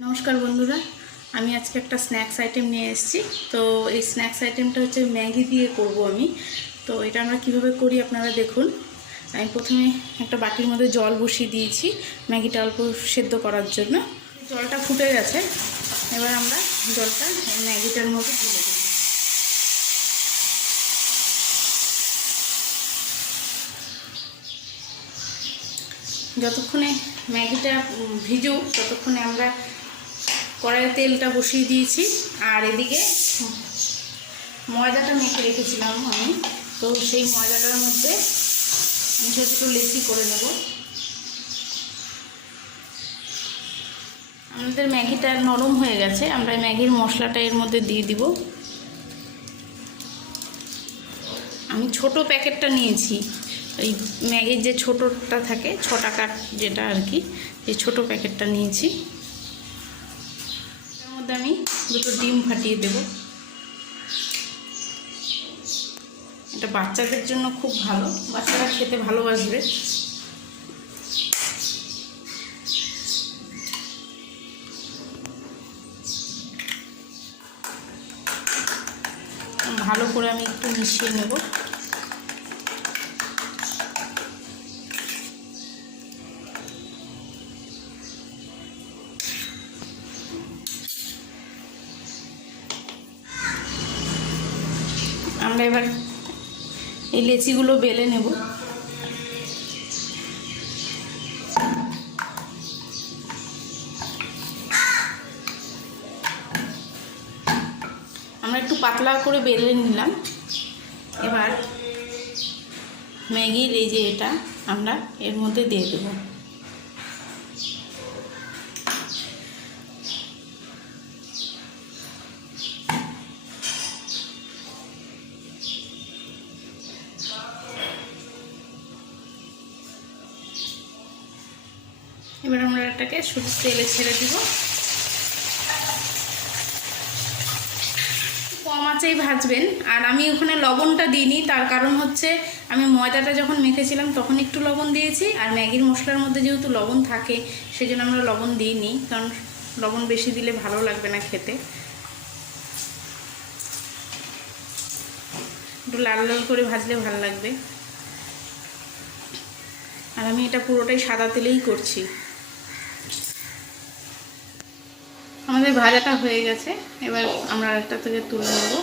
नमस्कार बंधुरा আমি আজকে একটা স্ন্যাক্স আইটেম নিয়ে এসেছি। তো এই স্ন্যাক্স আইটেমটা হচ্ছে ম্যাগি দিয়ে করব আমি। তো এটা আমরা কিভাবে করি আপনারা দেখুন। আমি প্রথমে একটা বাটির মধ্যে জল বসিয়ে দিয়েছি ম্যাগিটা অল্প সেদ্ধ করার জন্য। জলটা ফুটে গেছে, এবার আমরা জলটা ম্যাগিটার মধ্যে ঢেলে দেব। যতক্ষণে ম্যাগিটা ভিজুক ততক্ষণে আমরা কড়াইয়ে তেলটা বসিয়ে দিয়েছি। আর এদিকে ময়দাটা মেখে রেখেছিলাম আমি, তো সেই ময়দাটার মধ্যে আমি ছোটো ছোটো লেচি করে নেব। আমাদের ম্যাগিটা নরম হয়ে গেছে, আমরা ম্যাগির মশলাটা এর মধ্যে দিয়ে দিব। আমি ছোট প্যাকেটটা নিয়েছি, এই ম্যাগির যে ছোটোটা থাকে 6 টাকার যেটা আর কি, এই ছোটো প্যাকেটটা নিয়েছি। এর মধ্যে আমি 2টো ডিম ফাটিয়ে দেব। এটা বাচ্চাদের জন্য খুব ভালো, বাচ্চারা খেতে ভালোবাসবে। ভালো করে আমি একটু মিশিয়ে নেব। আমরা এবার এই লেচিগুলো বেলে নেব। আমরা একটু পাতলা করে বেলে নিলাম। এবার ম্যাগির এই যে এটা আমরা এর মধ্যে দিয়ে দেব। এবার আমরা এটাকে শুধু তেলে ছেড়ে দিব। কম আঁচেই ভাজবেন। আর আমি ওখানে লবণটা দিইনি, তার কারণ হচ্ছে আমি ময়দাটা যখন মেখেছিলাম তখন একটু লবণ দিয়েছি, আর ম্যাগির মশলার মধ্যে যেহেতু লবণ থাকে সেজন্য আমরা লবণ দিইনি, কারণ লবণ বেশি দিলে ভালো লাগবে না খেতে। একটু লাল লাল করে ভাজলে ভালো লাগবে। আর আমি এটা পুরোটাই সাদা তেলেই করছি। আমাদের ভাজাটা হয়ে গেছে, এবার আমরা একটা থেকে তুলে নেব।